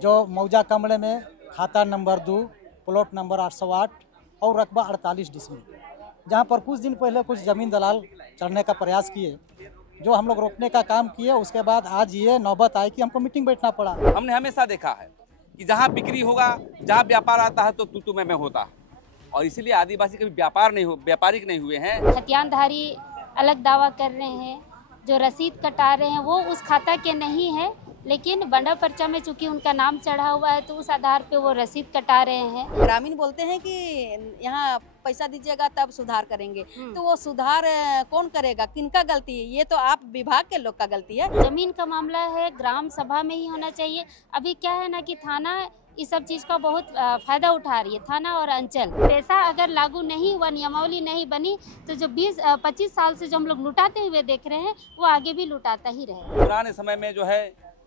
जो मौजा कमरे में खाता नंबर 2 प्लॉट नंबर 808 और रकबा 48 डिसमिल, जहाँ पर कुछ दिन पहले कुछ ज़मीन दलाल चढ़ने का प्रयास किए, जो हम लोग रोकने का काम किए। उसके बाद आज ये नौबत आई कि हमको मीटिंग बैठना पड़ा। हमने हमेशा देखा है कि जहाँ बिक्री होगा, जहाँ व्यापार आता है तो तू मैं होता है, और इसीलिए आदिवासी कभी व्यापारिक नहीं हुए हैं। खतियानधारी अलग दावा कर रहे हैं, जो रसीद कटा रहे हैं वो उस खाता के नहीं है, लेकिन बंडा पर्चा में चूंकि उनका नाम चढ़ा हुआ है तो उस आधार पे वो रसीद कटा रहे हैं। ग्रामीण बोलते हैं कि यहाँ पैसा दीजिएगा तब सुधार करेंगे, तो वो सुधार कौन करेगा? किनका गलती है? ये तो आप विभाग के लोग का गलती है। जमीन का मामला है, ग्राम सभा में ही होना चाहिए। अभी क्या है ना कि थाना इस सब चीज का बहुत फायदा उठा रही है, थाना और अंचल। पैसा अगर लागू नहीं हुआ, नियमावली नहीं बनी, तो जो 20-25 साल से जो हम लोग लुटाते हुए देख रहे हैं वो आगे भी लुटाता ही रहेगा। पुराने समय में जो है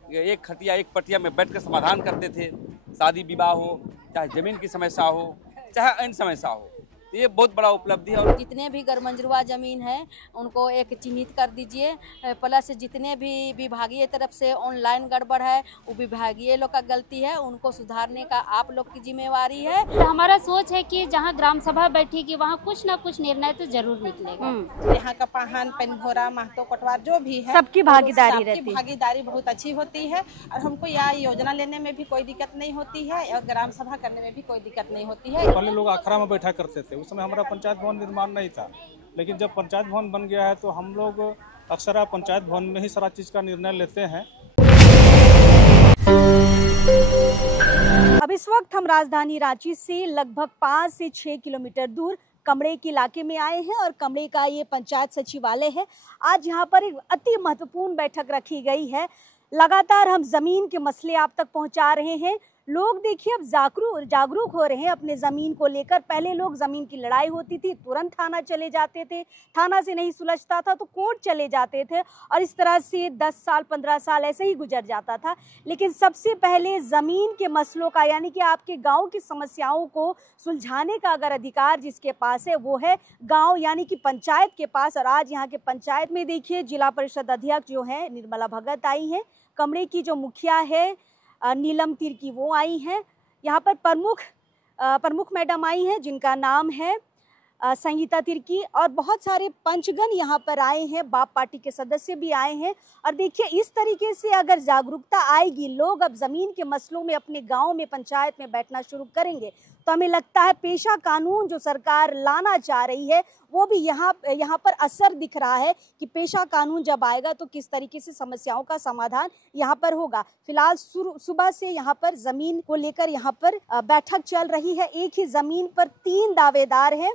एक खटिया एक पटिया में बैठकर समाधान करते थे, शादी विवाह हो, चाहे जमीन की समस्या हो, चाहे अन्य समस्या हो। ये बहुत बड़ा उपलब्धि है। और जितने भी गरमंजरुआ जमीन है उनको एक चिन्हित कर दीजिए, प्लस जितने भी विभागीय तरफ से ऑनलाइन गड़बड़ है वो विभागीय लोग का गलती है, उनको सुधारने का आप लोग की जिम्मेवारी है। तो हमारा सोच है कि जहाँ ग्राम सभा बैठेगी वहाँ कुछ ना कुछ निर्णय तो जरूर निकलेगा। यहाँ का पाहन, पेनभोरा, महतो, कटवार जो भी है, सबकी भागीदारी रहती है। भागीदारी बहुत अच्छी होती है और हमको यह योजना लेने में भी कोई दिक्कत नहीं होती है और ग्राम सभा करने में भी कोई दिक्कत नहीं होती है। पहले लोग अखड़ा में बैठा करते थे, उस समय हमारा पंचायत भवन निर्माण नहीं था, लेकिन जब पंचायत भवन बन गया है तो हम लोग अक्सर पंचायत भवन में ही सारा चीज़ का निर्णय लेते हैं। अब इस वक्त हम राजधानी रांची से लगभग 5 से 6 किलोमीटर दूर कमड़े के इलाके में आए हैं और कमड़े का ये पंचायत सचिवालय है। आज यहाँ पर एक अति महत्वपूर्ण बैठक रखी गई है। लगातार हम जमीन के मसले आप तक पहुँचा रहे हैं। लोग देखिए अब जागरूक हो रहे हैं अपने ज़मीन को लेकर। पहले लोग ज़मीन की लड़ाई होती थी तुरंत थाना चले जाते थे, थाना से नहीं सुलझता था तो कोर्ट चले जाते थे और इस तरह से 10 साल 15 साल ऐसे ही गुजर जाता था। लेकिन सबसे पहले ज़मीन के मसलों का, यानी कि आपके गांव की समस्याओं को सुलझाने का अगर अधिकार जिसके पास है वो है गाँव, यानी कि पंचायत के पास। और आज यहाँ के पंचायत में देखिए जिला परिषद अध्यक्ष जो है निर्मला भगत आई हैं, कमड़े की जो मुखिया है नीलम तिर्की वो आई हैं, यहाँ पर प्रमुख मैडम आई हैं जिनका नाम है संगीता तिर्की, और बहुत सारे पंचगण यहाँ पर आए हैं, बाप पार्टी के सदस्य भी आए हैं। और देखिए इस तरीके से अगर जागरूकता आएगी, लोग अब ज़मीन के मसलों में अपने गांव में पंचायत में बैठना शुरू करेंगे, तो हमें लगता है पेशा कानून जो सरकार लाना चाह रही है वो भी यहाँ पर असर दिख रहा है कि पेशा कानून जब आएगा तो किस तरीके से समस्याओं का समाधान यहाँ पर होगा। फिलहाल सुबह से यहाँ पर ज़मीन को लेकर यहाँ पर बैठक चल रही है। एक ही ज़मीन पर 3 दावेदार हैं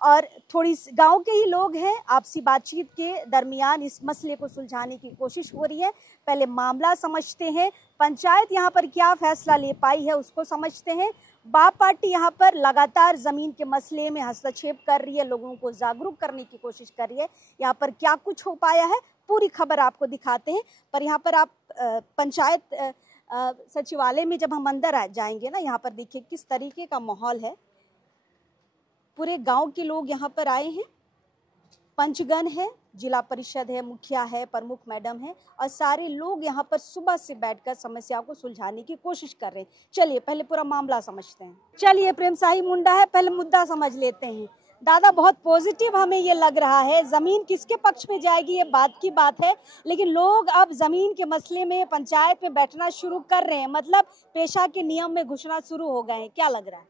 और थोड़ी गांव के ही लोग हैं। आपसी बातचीत के दरमियान इस मसले को सुलझाने की कोशिश हो रही है। पहले मामला समझते हैं, पंचायत यहाँ पर क्या फैसला ले पाई है उसको समझते हैं। बाप पार्टी यहाँ पर लगातार ज़मीन के मसले में हस्तक्षेप कर रही है, लोगों को जागरूक करने की कोशिश कर रही है। यहाँ पर क्या कुछ हो पाया है पूरी खबर आपको दिखाते हैं। पर यहाँ पर आप पंचायत सचिवालय में जब हम अंदर जाएंगे ना, यहाँ पर देखिए किस तरीके का माहौल है। पूरे गांव के लोग यहाँ पर आए हैं, पंचगण है, जिला परिषद है, मुखिया है, प्रमुख मैडम है और सारे लोग यहाँ पर सुबह से बैठकर समस्या को सुलझाने की कोशिश कर रहे हैं। चलिए पहले पूरा मामला समझते हैं। चलिए प्रेम साही मुंडा है, पहले मुद्दा समझ लेते हैं। दादा बहुत पॉजिटिव हमें ये लग रहा है, जमीन किसके पक्ष में जाएगी ये बात की बात है, लेकिन लोग अब जमीन के मसले में पंचायत में बैठना शुरू कर रहे हैं, मतलब पेशा के नियम में घुसना शुरू हो गए हैं। क्या लग रहा है?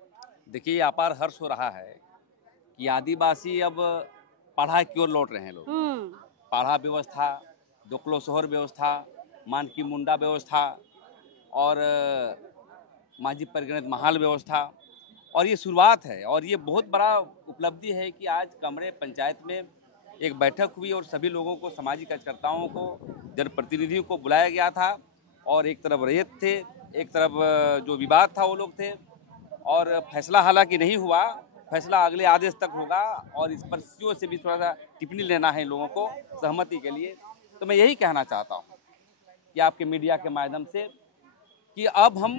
देखिए अपार हर्ष हो रहा है कि आदिवासी अब पढ़ा की ओर लौट रहे हैं। लोग पढ़ा व्यवस्था, दोकलो शोहर व्यवस्था, मानकी मुंडा व्यवस्था और मांझी परिगणित महाल व्यवस्था, और ये शुरुआत है। और ये बहुत बड़ा उपलब्धि है कि आज कमरे पंचायत में एक बैठक हुई और सभी लोगों को, सामाजिक कार्यकर्ताओं को, जनप्रतिनिधियों को बुलाया गया था और एक तरफ रैयत थे, एक तरफ जो विवाद था वो लोग थे, और फैसला हालांकि नहीं हुआ, फैसला अगले आदेश तक होगा और इस पर सीओ से भी थोड़ा सा टिप्पणी लेना है लोगों को सहमति के लिए। तो मैं यही कहना चाहता हूँ कि आपके मीडिया के माध्यम से कि अब हम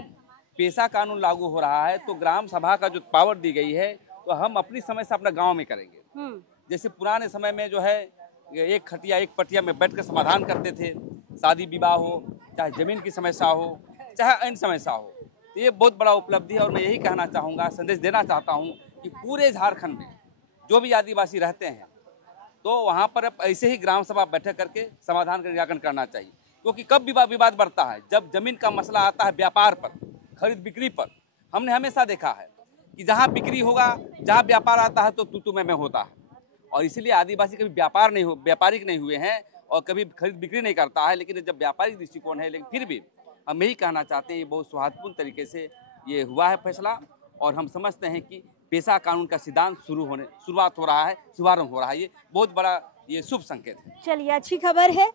पेशा कानून लागू हो रहा है तो ग्राम सभा का जो पावर दी गई है तो हम अपनी समस्या अपना गांव में करेंगे। जैसे पुराने समय में जो है एक खटिया एक पटिया में बैठकर समाधान करते थे, शादी विवाह हो, चाहे जमीन की समस्या हो, चाहे अन्य समस्या हो। तो ये बहुत बड़ा उपलब्धि है और मैं यही कहना चाहूँगा, संदेश देना चाहता हूँ कि पूरे झारखंड में जो भी आदिवासी रहते हैं तो वहाँ पर ऐसे ही ग्राम सभा बैठक करके समाधान का निराकरण करना चाहिए। क्योंकि कब विवाद बढ़ता है, जब जमीन का मसला आता है व्यापार पर, खरीद बिक्री पर। हमने हमेशा देखा है कि जहाँ बिक्री होगा, जहाँ व्यापार आता है तो तू मैं होता है। और इसीलिए आदिवासी कभी व्यापारिक नहीं हुए हैं और कभी खरीद बिक्री नहीं करता है। लेकिन जब व्यापारिक दृष्टिकोण है, लेकिन फिर भी हम यही कहना चाहते हैं, ये बहुत सौहार्दपूर्ण तरीके से ये हुआ है फैसला। और हम समझते हैं कि पेशा कानून का सिद्धांत शुरुआत हो रहा है, शुभारंभ हो रहा है। ये बहुत बड़ा ये शुभ संकेत है। चलिए, अच्छी खबर है।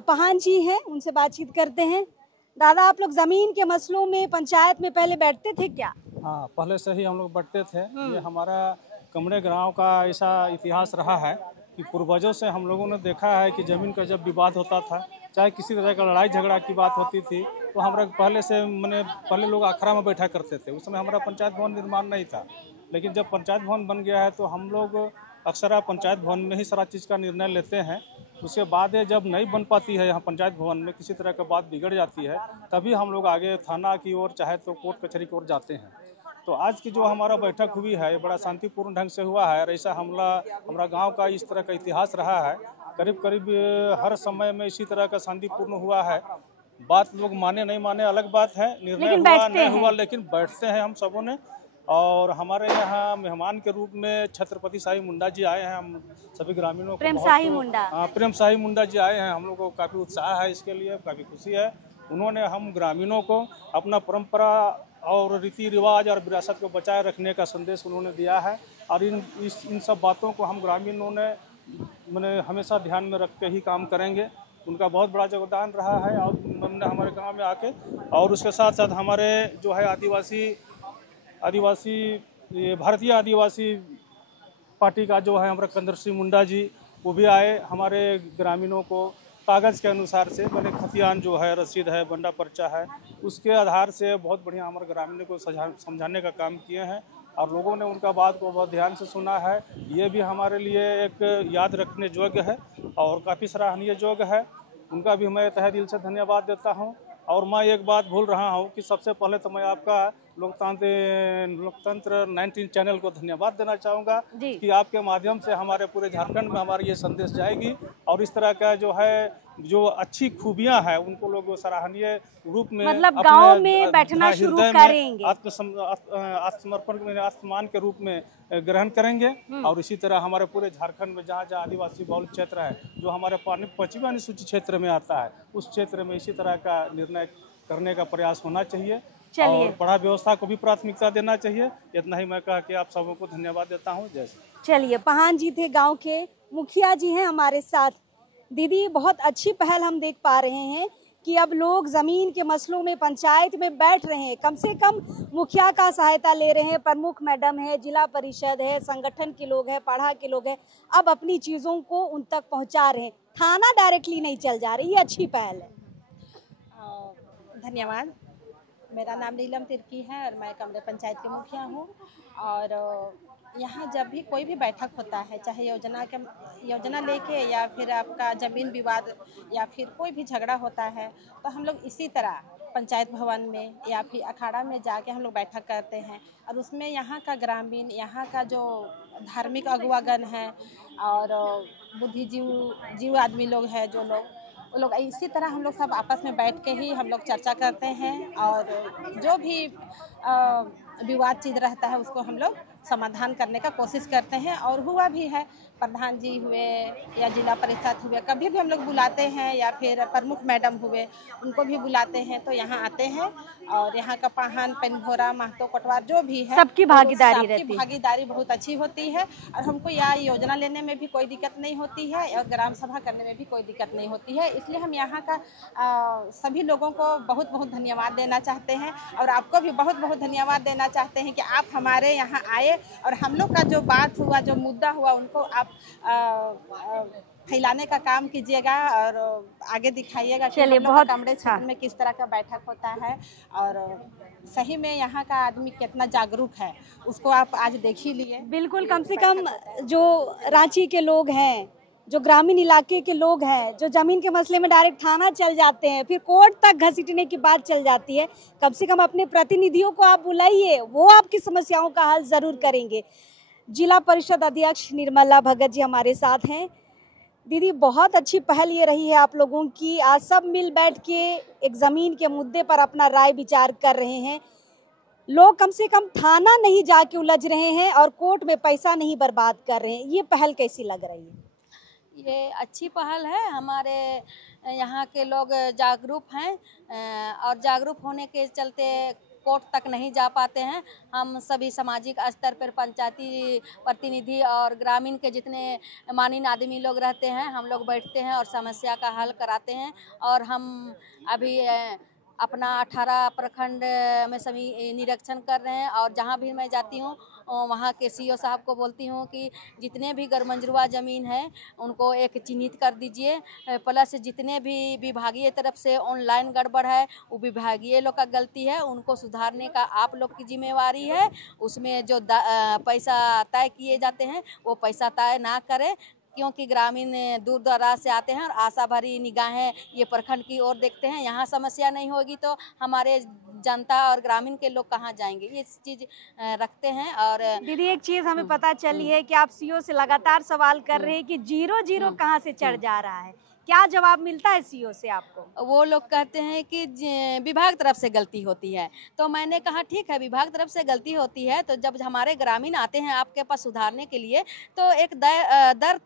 पहान जी हैं, उनसे बातचीत करते हैं। दादा, आप लोग जमीन के मसलों में पंचायत में पहले बैठते थे क्या? हाँ, पहले से ही हम लोग बैठते थे। ये हमारा कमरे गांव का ऐसा इतिहास रहा है कि पूर्वजों से हम लोगों ने देखा है कि ज़मीन का जब विवाद होता था, चाहे किसी तरह का लड़ाई झगड़ा की बात होती थी, तो हमारा पहले लोग अखड़ा में बैठा करते थे। उस समय हमारा पंचायत भवन निर्माण नहीं था। लेकिन जब पंचायत भवन बन गया है तो हम लोग अक्सर पंचायत भवन में ही सारा चीज़ का निर्णय लेते हैं। उसके बाद जब नहीं बन पाती है यहाँ पंचायत भवन में, किसी तरह का बात बिगड़ जाती है, तभी हम लोग आगे थाना की ओर चाहे तो कोर्ट कचहरी की ओर जाते हैं। तो आज की जो हमारा बैठक हुई है, ये बड़ा शांतिपूर्ण ढंग से हुआ है। और ऐसा हमारा गांव का इस तरह का इतिहास रहा है। करीब हर समय में इसी तरह का शांतिपूर्ण हुआ है। बात लोग माने नहीं माने अलग बात है, निर्णय हुआ नहीं हुआ, लेकिन बैठते हैं हम सबों ने। और हमारे यहाँ मेहमान के रूप में छत्रपति शाही मुंडा जी आए हैं। हम सभी ग्रामीणों को प्रेम शाही मुंडा जी आए हैं। हम लोग को काफ़ी उत्साह है, इसके लिए काफ़ी खुशी है। उन्होंने हम ग्रामीणों को अपना परंपरा और रीति रिवाज और विरासत को बचाए रखने का संदेश उन्होंने दिया है। और इन सब बातों को हम ग्रामीणों ने हमेशा ध्यान में रख के ही काम करेंगे। उनका बहुत बड़ा योगदान रहा है और उन्होंने हमारे गांव में आके, और उसके साथ साथ हमारे जो है भारतीय आदिवासी पार्टी का जो है हमारा कंदर सिंह मुंडा जी, वो भी आए। हमारे ग्रामीणों को कागज़ के अनुसार से मैंने खतियान जो है, रसीद है, बंडा पर्चा है, उसके आधार से बहुत बढ़िया हमारे ग्रामीणों को समझाने का काम किए हैं। और लोगों ने उनका बात को बहुत ध्यान से सुना है। ये भी हमारे लिए एक याद रखने योग्य है और काफ़ी सराहनीय योग्य है। उनका भी मैं तहे दिल से धन्यवाद देता हूँ। और मैं एक बात भूल रहा हूँ कि सबसे पहले तो मैं आपका लोकतंत्र 19 चैनल को धन्यवाद देना चाहूँगा कि आपके माध्यम से हमारे पूरे झारखंड में हमारी ये संदेश जाएगी। और इस तरह का जो अच्छी खूबियाँ हैं उनको लोग सराहनीय रूप में, मतलब गांव में बैठना शुरू करेंगे, आत्मसम्मान के रूप में ग्रहण करेंगे। और इसी तरह हमारे पूरे झारखंड में जहाँ जहाँ आदिवासी बहुल क्षेत्र है, जो हमारे पश्चिमी अनुसूचित क्षेत्र में आता है, उस क्षेत्र में इसी तरह का निर्णय करने का प्रयास होना चाहिए। और पढ़ा व्यवस्था को भी प्राथमिकता देना चाहिए। इतना ही मैं कह के आप सबों को धन्यवाद देता हूँ। जैसे चलिए, पहान जी थे गांव के, मुखिया जी हैं हमारे साथ। दीदी, बहुत अच्छी पहल हम देख पा रहे हैं कि अब लोग जमीन के मसलों में पंचायत में बैठ रहे हैं, कम से कम मुखिया का सहायता ले रहे हैं। प्रमुख मैडम है, जिला परिषद है, संगठन के लोग हैं, पढ़ा के लोग हैं, अब अपनी चीज़ों को उन तक पहुंचा रहे हैं। थाना डायरेक्टली नहीं चल जा रही, ये अच्छी पहल है। धन्यवाद। मेरा नाम नीलम तिर्की है और मैं कमरे पंचायत की मुखिया हूँ। और यहाँ जब भी कोई भी बैठक होता है, चाहे योजना लेके या फिर आपका ज़मीन विवाद या फिर कोई भी झगड़ा होता है, तो हम लोग इसी तरह पंचायत भवन में या फिर अखाड़ा में जाके हम लोग बैठक करते हैं। और उसमें यहाँ का ग्रामीण, यहाँ का जो धार्मिक अगुवागण है और बुद्धिजीवी आदमी लोग हैं, वो लोग इसी तरह हम लोग सब आपस में बैठ के ही हम लोग चर्चा करते हैं। और जो भी विवाद चीज़ रहता है उसको हम लोग समाधान करने का कोशिश करते हैं। और हुआ भी है, प्रधान जी हुए या जिला परिषद हुए, कभी भी हम लोग बुलाते हैं, या फिर प्रमुख मैडम हुए, उनको भी बुलाते हैं तो यहाँ आते हैं। और यहाँ का पाहन, पेनभोरा, महतो, कटवार जो भी है, सबकी भागीदारी रहती है। भागीदारी बहुत अच्छी होती है। और हमको यह योजना लेने में भी कोई दिक्कत नहीं होती है और ग्राम सभा करने में भी कोई दिक्कत नहीं होती है। इसलिए हम यहाँ का सभी लोगों को बहुत बहुत धन्यवाद देना चाहते हैं। और आपको भी बहुत बहुत धन्यवाद देना चाहते हैं कि आप हमारे यहाँ आए और हम लोग का जो बात हुआ, जो मुद्दा हुआ, उनको आप फैलाने का काम कीजिएगा और आगे दिखाइएगा। चलिए, बहुत कमरे क्षेत्र में किस तरह का बैठक होता है और सही में यहाँ का आदमी कितना जागरूक है, उसको आप आज देख ही लिए। बिल्कुल, कम से कम जो रांची के लोग हैं, जो ग्रामीण इलाके के लोग हैं, जो जमीन के मसले में डायरेक्ट थाना चल जाते हैं, फिर कोर्ट तक घसीटने की बात चल जाती है। कम से कम अपने प्रतिनिधियों को आप बुलाइए, वो आपकी समस्याओं का हल जरूर करेंगे। जिला परिषद अध्यक्ष निर्मला भगत जी हमारे साथ हैं। दीदी, बहुत अच्छी पहल ये रही है आप लोगों की, आज सब मिल बैठ के एक ज़मीन के मुद्दे पर अपना राय विचार कर रहे हैं। लोग कम से कम थाना नहीं जाके उलझ रहे हैं और कोर्ट में पैसा नहीं बर्बाद कर रहे हैं। ये पहल कैसी लग रही है? ये अच्छी पहल है। हमारे यहाँ के लोग जागरूक हैं और जागरूक होने के चलते कोर्ट तक नहीं जा पाते हैं। हम सभी सामाजिक स्तर पर पंचायती प्रतिनिधि और ग्रामीण के जितने माननीय आदमी लोग रहते हैं, हम लोग बैठते हैं और समस्या का हल कराते हैं। और हम अभी अपना 18 प्रखंड में सभी निरीक्षण कर रहे हैं और जहाँ भी मैं जाती हूँ वहाँ के सीओ साहब को बोलती हूँ कि जितने भी गरमंजरुआ ज़मीन है उनको एक चिन्हित कर दीजिए। प्लस जितने भी विभागीय तरफ से ऑनलाइन गड़बड़ है वो विभागीय लोग का गलती है, उनको सुधारने का आप लोग की जिम्मेवारी है। उसमें जो पैसा तय किए जाते हैं वो पैसा तय ना करें, क्योंकि ग्रामीण दूर दराज से आते हैं और आशा भरी निगाहें ये प्रखंड की ओर देखते हैं। यहाँ समस्या नहीं होगी तो हमारे जनता और ग्रामीण के लोग कहाँ जाएंगे, ये चीज़ रखते हैं। और दीदी, एक चीज़ हमें पता चली है कि आप सीओ से लगातार सवाल कर रहे हैं कि 0-0 कहाँ से चढ़ जा रहा है, क्या जवाब मिलता है सीओ से आपको? वो लोग कहते हैं कि विभाग तरफ से गलती होती है। तो मैंने कहा ठीक है, विभाग तरफ से गलती होती है तो जब हमारे ग्रामीण आते हैं आपके पास सुधारने के लिए तो एक दर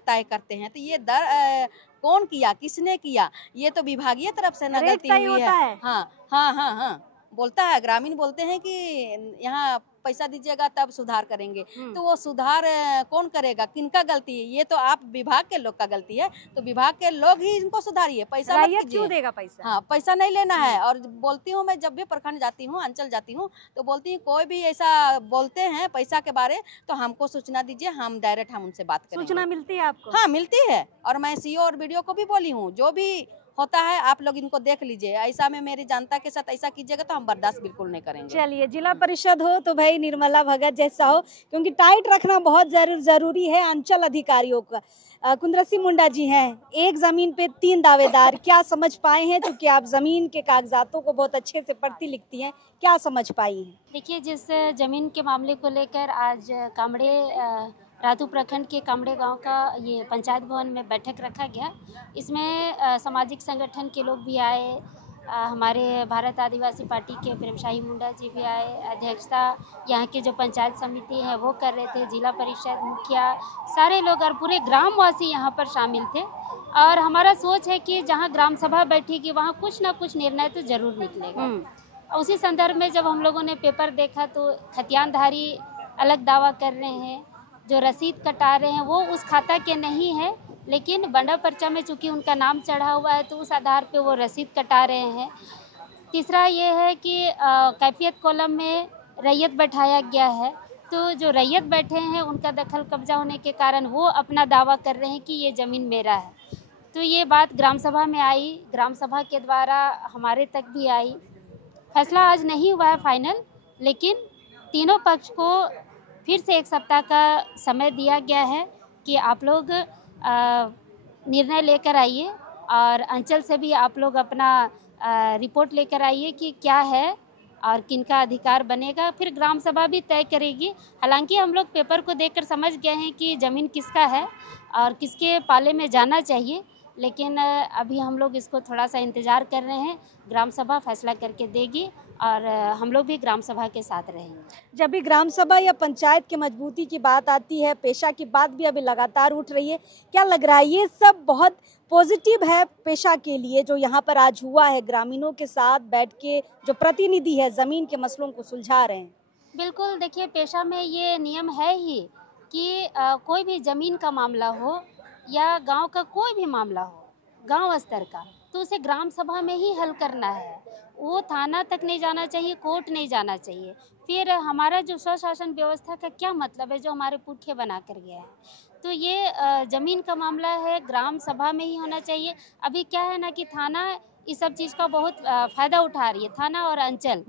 तय करते हैं। तो ये दर कौन किया, किसने किया, ये तो विभागीय तरफ से ना गलती हुई है। हाँ बोलता है, ग्रामीण बोलते हैं कि यहाँ पैसा दीजिएगा तब सुधार करेंगे। तो वो सुधार कौन करेगा, किनका गलती है? ये तो आप विभाग के लोग का गलती है। तो विभाग के लोग ही इनको सुधारिए, पैसा मत कीजिए। क्यों देगा पैसा? हाँ, पैसा नहीं लेना है। और बोलती हूँ मैं, जब भी प्रखंड जाती हूँ, अंचल जाती हूँ, तो बोलती हूँ कोई भी ऐसा बोलते हैं पैसा के बारे तो हमको सूचना दीजिए, हम डायरेक्ट हम उनसे बात करेंगे। सूचना मिलती है आपको? हाँ मिलती है। और मैं सीओ और वीडियो को भी बोली हूँ, जो भी होता है आप लोग इनको देख लीजिए, ऐसा में मेरी जनता के साथ ऐसा कीजिएगा तो हम बर्दाश्त बिल्कुल नहीं करेंगे। चलिए, जिला परिषद हो तो भाई निर्मला भगत जैसा हो, क्योंकि टाइट रखना बहुत जरूरी है अंचल अधिकारियों का। कुंद्रसी मुंडा जी हैं, एक जमीन पे 3 दावेदार, क्या समझ पाए हैं? क्योंकि आप जमीन के कागजातों को बहुत अच्छे से पढ़ती लिखती हैं, क्या समझ पाई हैं? देखिए, जिस जमीन के मामले को लेकर आज कामड़े रातू प्रखंड के कामड़े गांव का ये पंचायत भवन में बैठक रखा गया। इसमें सामाजिक संगठन के लोग भी आए, हमारे भारत आदिवासी पार्टी के प्रेमशाही मुंडा जी भी आए, अध्यक्षता यहाँ के जो पंचायत समिति है वो कर रहे थे, जिला परिषद मुखिया, सारे लोग और पूरे ग्रामवासी यहाँ पर शामिल थे। और हमारा सोच है कि जहाँ ग्राम सभा बैठेगी वहाँ कुछ ना कुछ निर्णय तो जरूर निकलेगा। उसी संदर्भ में जब हम लोगों ने पेपर देखा तो खतियानधारी अलग दावा कर रहे हैं, जो रसीद कटा रहे हैं वो उस खाता के नहीं है, लेकिन बंडा पर्चा में चूंकि उनका नाम चढ़ा हुआ है तो उस आधार पे वो रसीद कटा रहे हैं। तीसरा ये है कि कैफियत कॉलम में रैयत बैठाया गया है, तो जो रैयत बैठे हैं उनका दखल कब्जा होने के कारण वो अपना दावा कर रहे हैं कि ये ज़मीन मेरा है। तो ये बात ग्राम सभा में आई, ग्राम सभा के द्वारा हमारे तक भी आई। फैसला आज नहीं हुआ है फाइनल, लेकिन तीनों पक्ष को फिर से 1 सप्ताह का समय दिया गया है कि आप लोग निर्णय लेकर आइए और अंचल से भी आप लोग अपना रिपोर्ट लेकर आइए कि क्या है और किनका अधिकार बनेगा। फिर ग्राम सभा भी तय करेगी। हालांकि हम लोग पेपर को देखकर समझ गए हैं कि ज़मीन किसका है और किसके पाले में जाना चाहिए, लेकिन अभी हम लोग इसको थोड़ा सा इंतज़ार कर रहे हैं। ग्राम सभा फैसला करके देगी और हम लोग भी ग्राम सभा के साथ रहेंगे। जब भी ग्राम सभा या पंचायत की मजबूती की बात आती है, पेशा की बात भी अभी लगातार उठ रही है, क्या लग रहा है ये सब बहुत पॉजिटिव है पेशा के लिए जो यहाँ पर आज हुआ है, ग्रामीणों के साथ बैठ के जो प्रतिनिधि है ज़मीन के मसलों को सुलझा रहे हैं? बिल्कुल, देखिए पेशा में ये नियम है ही कि कोई भी ज़मीन का मामला हो या गांव का कोई भी मामला हो, गांव स्तर का, तो उसे ग्राम सभा में ही हल करना है। वो थाना तक नहीं जाना चाहिए, कोर्ट नहीं जाना चाहिए। फिर हमारा जो स्वशासन व्यवस्था का क्या मतलब है जो हमारे पुरखे बना कर गया है। तो ये ज़मीन का मामला है, ग्राम सभा में ही होना चाहिए। अभी क्या है ना कि थाना इस सब चीज़ का बहुत फ़ायदा उठा रही है, थाना और अंचल।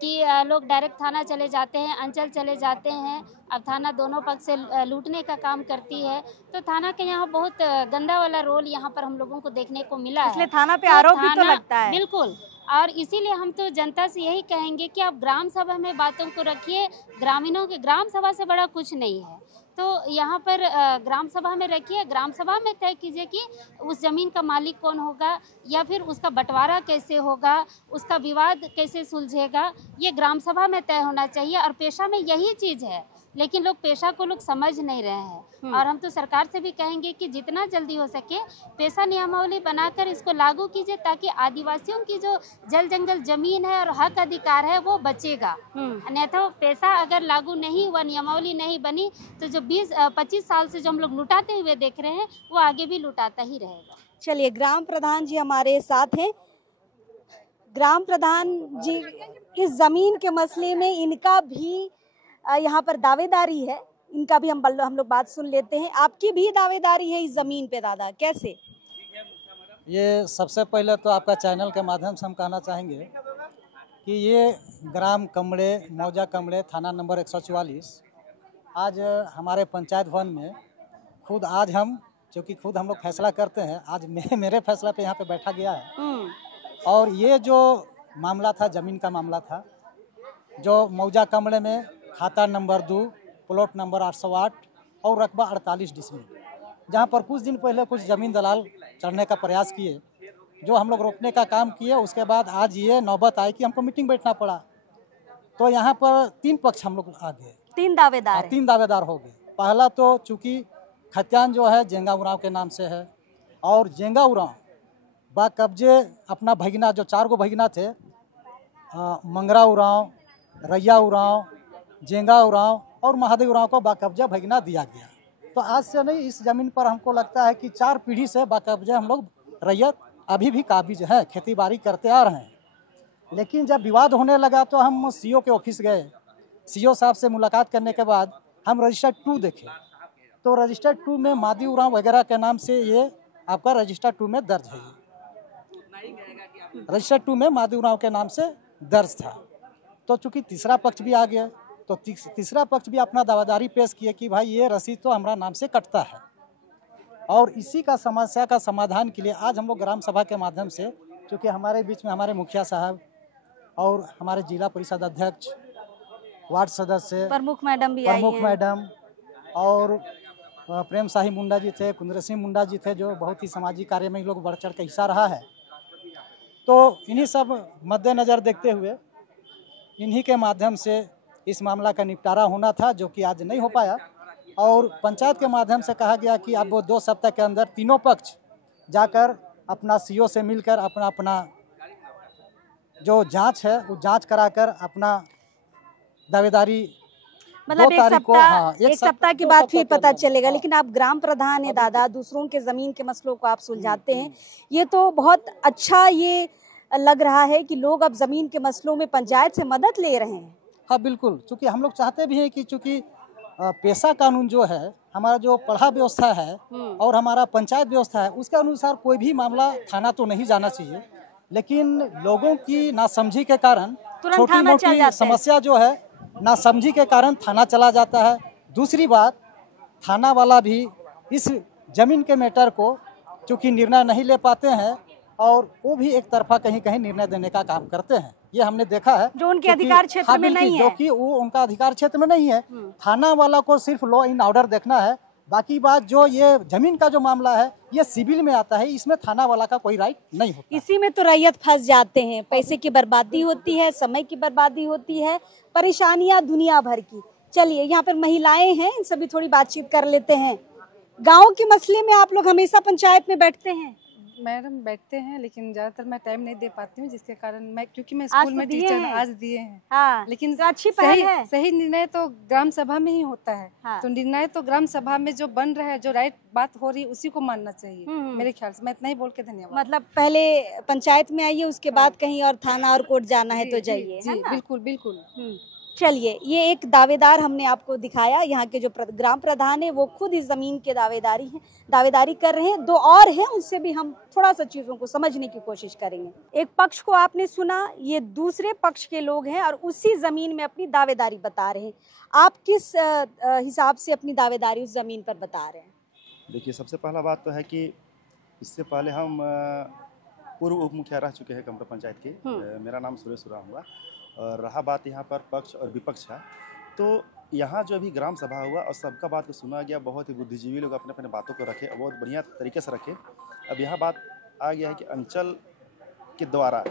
कि लोग डायरेक्ट थाना चले जाते हैं, अंचल चले जाते हैं। अब थाना दोनों पक्ष से लूटने का काम करती है, तो थाना के यहाँ बहुत गंदा वाला रोल यहाँ पर हम लोगों को देखने को मिला है। इसलिए थाना पे तो आरोप भी तो थाना- लगता है। बिल्कुल, और इसीलिए हम तो जनता से यही कहेंगे कि आप ग्राम सभा में बातों को रखिए। ग्रामीणों के ग्राम सभा से बड़ा कुछ नहीं है, तो यहाँ पर ग्राम सभा में रखिए। ग्राम सभा में तय कीजिए कि उस ज़मीन का मालिक कौन होगा, या फिर उसका बंटवारा कैसे होगा, उसका विवाद कैसे सुलझेगा, ये ग्राम सभा में तय होना चाहिए। और पेशा में यही चीज़ है, लेकिन लोग पेशा को लोग समझ नहीं रहे हैं। और हम तो सरकार से भी कहेंगे कि जितना जल्दी हो सके पेशा नियमावली बनाकर इसको लागू कीजिए, ताकि आदिवासियों की जो जल जंगल जमीन है और हक अधिकार है वो बचेगा। अन्यथा पेशा अगर लागू नहीं हुआ, नियमावली नहीं बनी, तो जो 20-25 साल से जो हम लोग लुटाते हुए देख रहे हैं वो आगे भी लुटाता ही रहेगा। चलिए, ग्राम प्रधान जी हमारे साथ हैं। ग्राम प्रधान जी, इस जमीन के मसले में इनका भी यहाँ पर दावेदारी है, इनका भी हम लोग बात सुन लेते हैं। आपकी भी दावेदारी है इस जमीन पे दादा, कैसे? ये सबसे पहले तो आपका चैनल के माध्यम से हम कहना चाहेंगे कि ये ग्राम कमड़े, मौजा कमड़े, थाना नंबर 144, आज हमारे पंचायत भवन में खुद आज हम, क्योंकि खुद हम लोग फैसला करते हैं, आज मेरे फैसला पे यहाँ पे बैठा गया है। और ये जो मामला था, ज़मीन का मामला था, जो मौजा कमड़े में खाता नंबर 2, प्लॉट नंबर 808 और रकबा 48 डिसमिल, जहाँ पर कुछ दिन पहले कुछ ज़मीन दलाल चढ़ने का प्रयास किए, जो हम लोग रोकने का काम किए। उसके बाद आज ये नौबत आई कि हमको मीटिंग बैठना पड़ा। तो यहाँ पर 3 पक्ष हम लोग आ गए, 3 दावेदार 3 दावेदार हो गए। पहला तो चूँकि खतियान जो है जेंगा उरांव के नाम से है, और जेंगा उरांव बाकब्जे अपना भगीना, जो 4 गो भगीना थे, मंगरा उरांव, रैया उरांव, जेंगा उरांव और महादेव उरांव को बाकब्जा भगीना दिया गया। तो आज से नहीं, इस ज़मीन पर हमको लगता है कि 4 पीढ़ी से बाकब्जा हम लोग रैयत अभी भी काबिज है, खेती बाड़ी करते आ रहे हैं। लेकिन जब विवाद होने लगा तो हम सीओ के ऑफिस गए। सीओ साहब से मुलाकात करने के बाद हम रजिस्टर 2 देखे, तो रजिस्टर 2 में मादी उरांव वगैरह के नाम से ये आपका रजिस्टर 2 में दर्ज है। रजिस्टर 2 में मादी उरांव के नाम से दर्ज था। तो चूँकि तीसरा पक्ष भी आ गया, तो तीसरा पक्ष भी अपना दावेदारी पेश किए कि भाई ये रसीद तो हमारा नाम से कटता है। और इसी का समस्या का समाधान के लिए आज हम लोग ग्राम सभा के माध्यम से, क्योंकि हमारे बीच में हमारे मुखिया साहब और हमारे जिला परिषद अध्यक्ष, वार्ड सदस्य, प्रमुख मैडम भी आई हैं। मैडम और प्रेम शाही मुंडा जी थे, कुंद्र सिंह मुंडा जी थे, जो बहुत ही सामाजिक कार्य में लोग बढ़ चढ़ के हिस्सा रहा है। तो इन्हीं सब मद्देनज़र देखते हुए इन्हीं के माध्यम से इस मामला का निपटारा होना था, जो कि आज नहीं हो पाया। और पंचायत के माध्यम से कहा गया कि अब वो 2 सप्ताह के अंदर तीनों पक्ष जाकर अपना सीओ से मिलकर अपना जो जांच है वो जांच कराकर अपना दावेदारी, मतलब 2 तारीख को, एक सप्ताह के बाद फिर पता चलेगा। लेकिन आप ग्राम प्रधान है दादा, दूसरों के जमीन के मसलों को आप सुलझाते हैं, ये तो बहुत अच्छा ये लग रहा है कि लोग अब जमीन के मसलों में पंचायत से मदद ले रहे हैं। हाँ बिल्कुल, चूँकि हम लोग चाहते भी हैं कि चूँकि पेशा कानून जो है, हमारा जो पढ़ा व्यवस्था है और हमारा पंचायत व्यवस्था है, उसके अनुसार कोई भी मामला थाना तो नहीं जाना चाहिए। लेकिन लोगों की नासमझी के कारण, छोटी मोटी समस्या जो है, नासमझी के कारण थाना चला जाता है। दूसरी बात, थाना वाला भी इस जमीन के मैटर को चूँकि निर्णय नहीं ले पाते हैं, और वो भी एक तरफा कहीं कहीं निर्णय देने का काम करते हैं। ये हमने देखा है, जो उनके अधिकार क्षेत्र में नहीं है, जो कि वो उनका अधिकार क्षेत्र में नहीं है। थाना वाला को सिर्फ लॉ इन ऑर्डर देखना है। बाकी बात जो ये जमीन का जो मामला है, ये सिविल में आता है, इसमें थाना वाला का कोई राइट नहीं होता। इसी में तो रैयत फंस जाते हैं, पैसे की बर्बादी होती है, समय की बर्बादी होती है, परेशानियां दुनिया भर की। चलिए, यहाँ पर महिलाएं हैं, इनसे भी थोड़ी बातचीत कर लेते हैं। गाँव के मसले में आप लोग हमेशा पंचायत में बैठते हैं? मैडम बैठते हैं, लेकिन ज्यादातर मैं टाइम नहीं दे पाती हूँ, जिसके कारण मैं, क्योंकि मैं स्कूल में टीचर आज दिए हैं। हाँ, लेकिन तो अच्छी पहल है। सही निर्णय तो ग्राम सभा में ही होता है। हाँ। तो निर्णय तो ग्राम सभा में जो बन रहा है, जो राइट बात हो रही है, उसी को मानना चाहिए मेरे ख्याल से। मैं इतना ही बोल के धन्यवाद। मतलब पहले पंचायत में आइए, उसके बाद कहीं और थाना और कोर्ट जाना है तो जाइए। जी, बिल्कुल बिल्कुल। चलिए, ये एक दावेदार हमने आपको दिखाया। यहाँ के जो ग्राम प्रधान है वो खुद इस जमीन के दावेदारी कर रहे हैं। दो और हैं, उनसे भी हम थोड़ा सा चीजों को समझने की कोशिश करेंगे। एक पक्ष को आपने सुना, ये दूसरे पक्ष के लोग हैं और उसी जमीन में अपनी दावेदारी बता रहे हैं। आप किस हिसाब से अपनी दावेदारी उस जमीन पर बता रहे हैं? देखिए, सबसे पहला बात तो है कि इससे पहले हम पूर्व उप मुखिया रह चुके हैं कमरा पंचायत के। मेरा नाम सुरेश सुरा हुआ। और रहा बात यहाँ पर पक्ष और विपक्ष है, तो यहाँ जो अभी ग्राम सभा हुआ और सबका बात को सुना गया। बहुत ही बुद्धिजीवी लोग अपने अपने बातों को रखे, बहुत बढ़िया तरीके से रखे। अब यहाँ बात आ गया है कि अंचल के द्वारा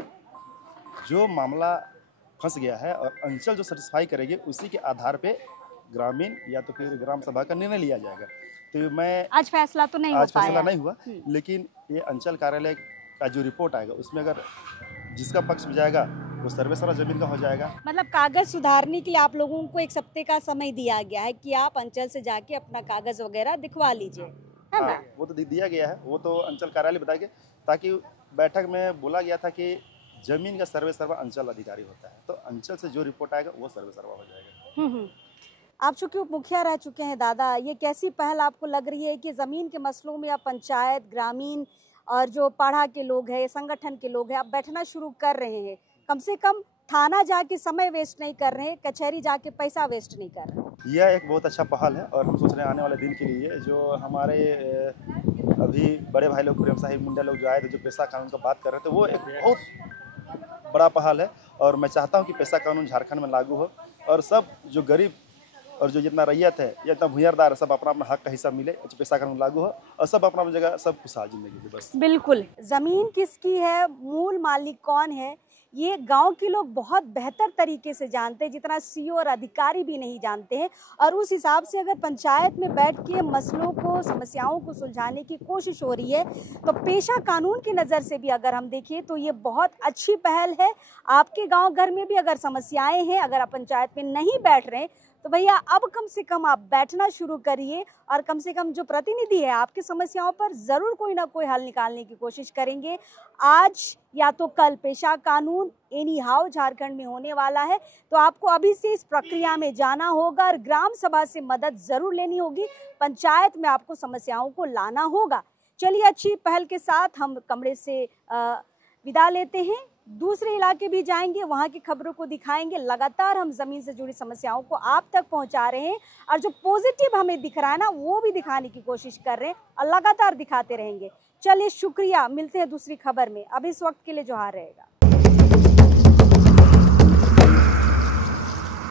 जो मामला फंस गया है और अंचल जो सेटिस्फाई करेगी उसी के आधार पे ग्रामीण या तो फिर ग्राम सभा का निर्णय लिया जाएगा। तो मैं आज फैसला तो नहीं हुआ, लेकिन ये अंचल कार्यालय का जो रिपोर्ट आएगा उसमें अगर जिसका पक्ष में जाएगा वो सर्वेसर्वा जमीन का हो जाएगा। मतलब कागज सुधारने के लिए आप लोगों को एक हफ्ते का समय दिया गया है कि आप अंचल से जाके अपना कागज वगैरह दिखवा लीजिए, है ना? वो तो दिया गया है, वो तो अंचल कार्यालय बताएंगे। ताकि बैठक में बोला गया था कि जमीन का सर्वेसर्वा अंचल अधिकारी होता है, तो अंचल से जो रिपोर्ट आएगा वो सर्वेसर्वा हो जाएगा। आप चूंकि उप मुखिया रह चुके हैं दादा, ये कैसी पहल आपको लग रही है कि जमीन के मसलों में आप पंचायत, ग्रामीण और जो पाड़ा के लोग हैं, संगठन के लोग हैं, आप बैठना शुरू कर रहे हैं? कम से कम थाना जाके समय वेस्ट नहीं कर रहे हैं, कचहरी जाके पैसा वेस्ट नहीं कर रहे हैं। यह एक बहुत अच्छा पहल है और हम सोच रहे हैं आने वाले दिन के लिए जो हमारे अभी बड़े भाई लोग प्रेम साहिब मुंडा लोग जो आए थे, जो पेशा कानून का बात कर रहे थे, वो एक बहुत बड़ा पहल है। और मैं चाहता हूँ कि पेशा कानून झारखंड में लागू हो और सब जो गरीब और जो जितना रैयत है या इतना भूयरदार है, सब अपना अपना हक का हिस्सा मिले, पेशा कानून लागू हो और सब अपना अपनी जगह सब खुशहाल जिंदगी। बस बिल्कुल, जमीन किसकी है, मूल मालिक कौन है, ये गांव के लोग बहुत बेहतर तरीके से जानते हैं, जितना सीओ और अधिकारी भी नहीं जानते हैं। और उस हिसाब से अगर पंचायत में बैठ के मसलों को, समस्याओं को सुलझाने की कोशिश हो रही है, तो पेशा कानून की नज़र से भी अगर हम देखें तो ये बहुत अच्छी पहल है। आपके गांव घर में भी अगर समस्याएं हैं, अगर आप पंचायत में नहीं बैठ रहे तो भैया अब कम से कम आप बैठना शुरू करिए और कम से कम जो प्रतिनिधि है आपकी समस्याओं पर जरूर कोई ना कोई हल निकालने की कोशिश करेंगे। आज या तो कल पेशा कानून एनी हाउ झारखंड में होने वाला है, तो आपको अभी से इस प्रक्रिया में जाना होगा और ग्राम सभा से मदद जरूर लेनी होगी, पंचायत में आपको समस्याओं को लाना होगा। चलिए, अच्छी पहल के साथ हम कमरे से विदा लेते हैं, दूसरे इलाके भी जाएंगे, वहाँ की खबरों को दिखाएंगे। लगातार हम जमीन से जुड़ी समस्याओं को आप तक पहुँचा रहे हैं और जो पॉजिटिव हमें दिख रहा है ना, वो भी दिखाने की कोशिश कर रहे हैं और लगातार दिखाते रहेंगे। चलिए, शुक्रिया, मिलते हैं दूसरी खबर में। अब इस वक्त के लिए जोहार रहेगा।